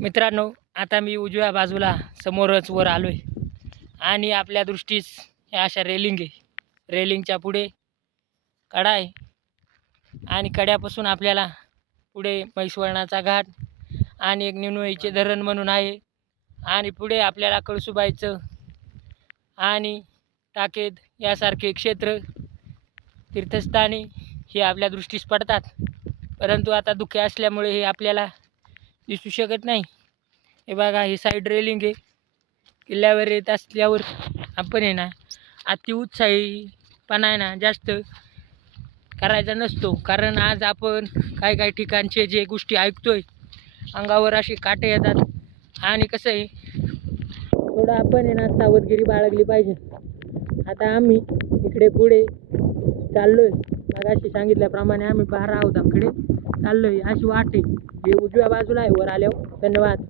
मित्रांनो आता मी उजव्या बाजूला समोरच वर आलो आहे आणि आपल्या दृष्टीस ह्या अशा रेलिंग आहे. रेलिंगच्या पुढे कडा आहे. आणि कड्यापासून आपल्याला पुढे महेश्वरणाचा घाट आणि एक निनुईचे धरण म्हणून आहे. आणि पुढे आपल्याला कळसुबाईचं आणि टाकेद यासारखे क्षेत्र तीर्थस्थानी हे आपल्या दृष्टीस पडतात. परंतु आता दुःखी असल्यामुळे हे आपल्याला दिसू शकत नाही. हे बघा हे साईड रेलिंग आहे. किल्ल्यावर येत असल्यावर आपण आहे ना अति उत्साहीपणा आहे ना जास्त करायचा नसतो. कारण आज आपण काही काही ठिकाणचे जे गोष्टी ऐकतोय अंगावर असे काटे येतात. आणि कसं आहे थोडं आपण आहे ना सावधगिरी बाळगली पाहिजे. आता आम्ही इकडे पुढे चाललोय. मगाशी सांगितल्याप्रमाणे आम्ही बारा आहोत आमकडे चाललोय अशी वाट आहे. हे उजव्या बाजूला आहे वर आल्यावर. धन्यवाद.